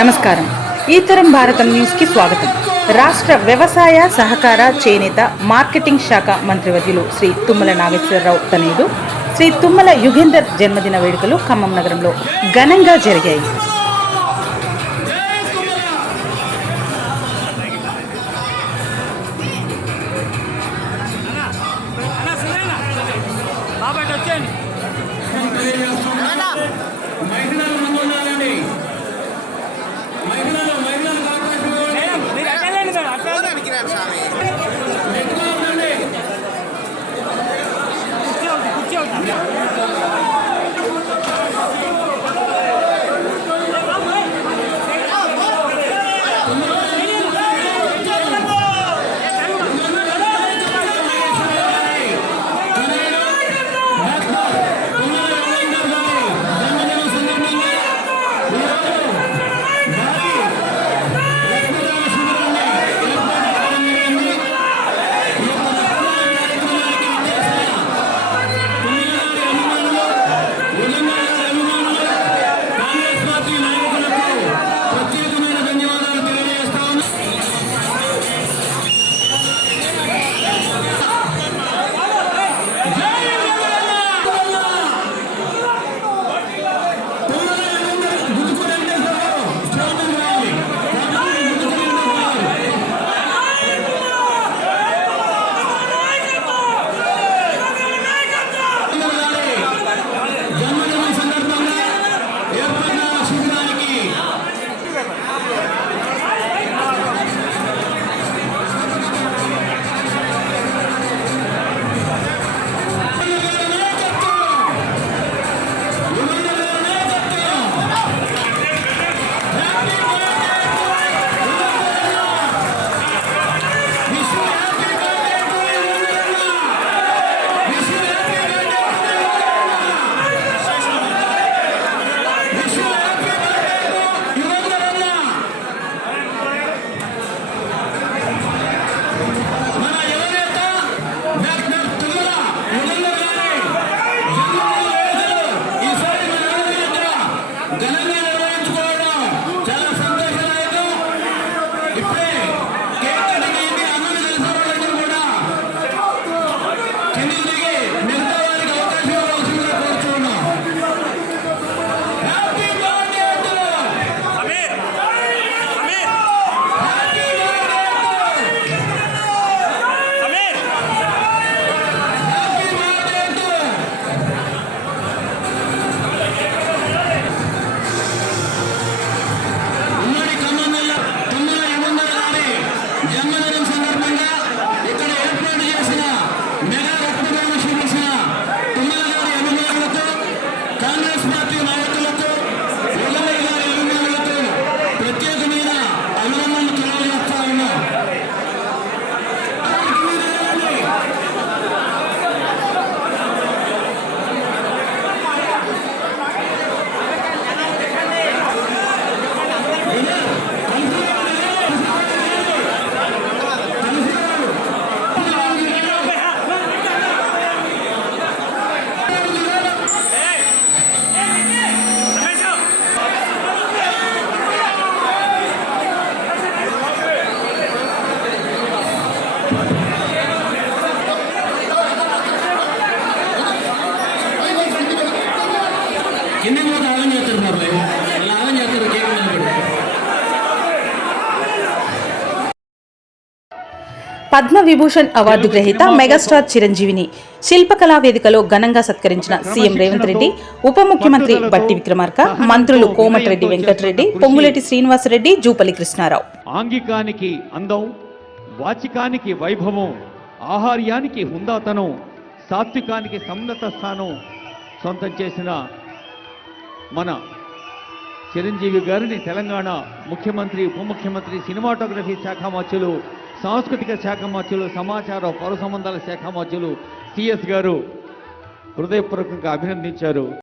నమస్కారం. ఈ తరం భారతం న్యూస్కి స్వాగతం. రాష్ట్ర వ్యవసాయ సహకార చేనేత మార్కెటింగ్ శాఖ మంత్రివర్యులు శ్రీ తుమ్మల నాగేశ్వరరావు తనయుడు శ్రీ తుమ్మల యుగేందర్ జన్మదిన వేడుకలు ఖమ్మం నగరంలో ఘనంగా జరిగాయి. పద్మ విభూషణ్ అవార్డు గ్రహీత మెగాస్టార్ చిరంజీవిని శిల్పకళా వేదికలో ఘనంగా సత్కరించిన సీఎం రేవంత్ రెడ్డి, ఉప ముఖ్యమంత్రి బట్టి విక్రమార్క, మంత్రులు కోమటిరెడ్డి వెంకటరెడ్డి, పొంగులేటి శ్రీనివాసరెడ్డి, జూపల్లి కృష్ణారావు. ఆంగికానికి అందం, వాచికానికి వైభవం, ఆహార్యానికి హుందాతనం, సాత్వికానికి సన్నత స్థానం సొంతం చేసిన మన చిరంజీవి గారిని తెలంగాణ ముఖ్యమంత్రి, ఉప ముఖ్యమంత్రి, సినిమాటోగ్రఫీ శాఖ మంత్రులు, సాంస్కృతిక శాఖ మంత్రులు, సమాచార పౌర సంబంధాల శాఖ మంత్రులు సిఎస్ గారు హృదయపూర్వకంగా అభినందించారు.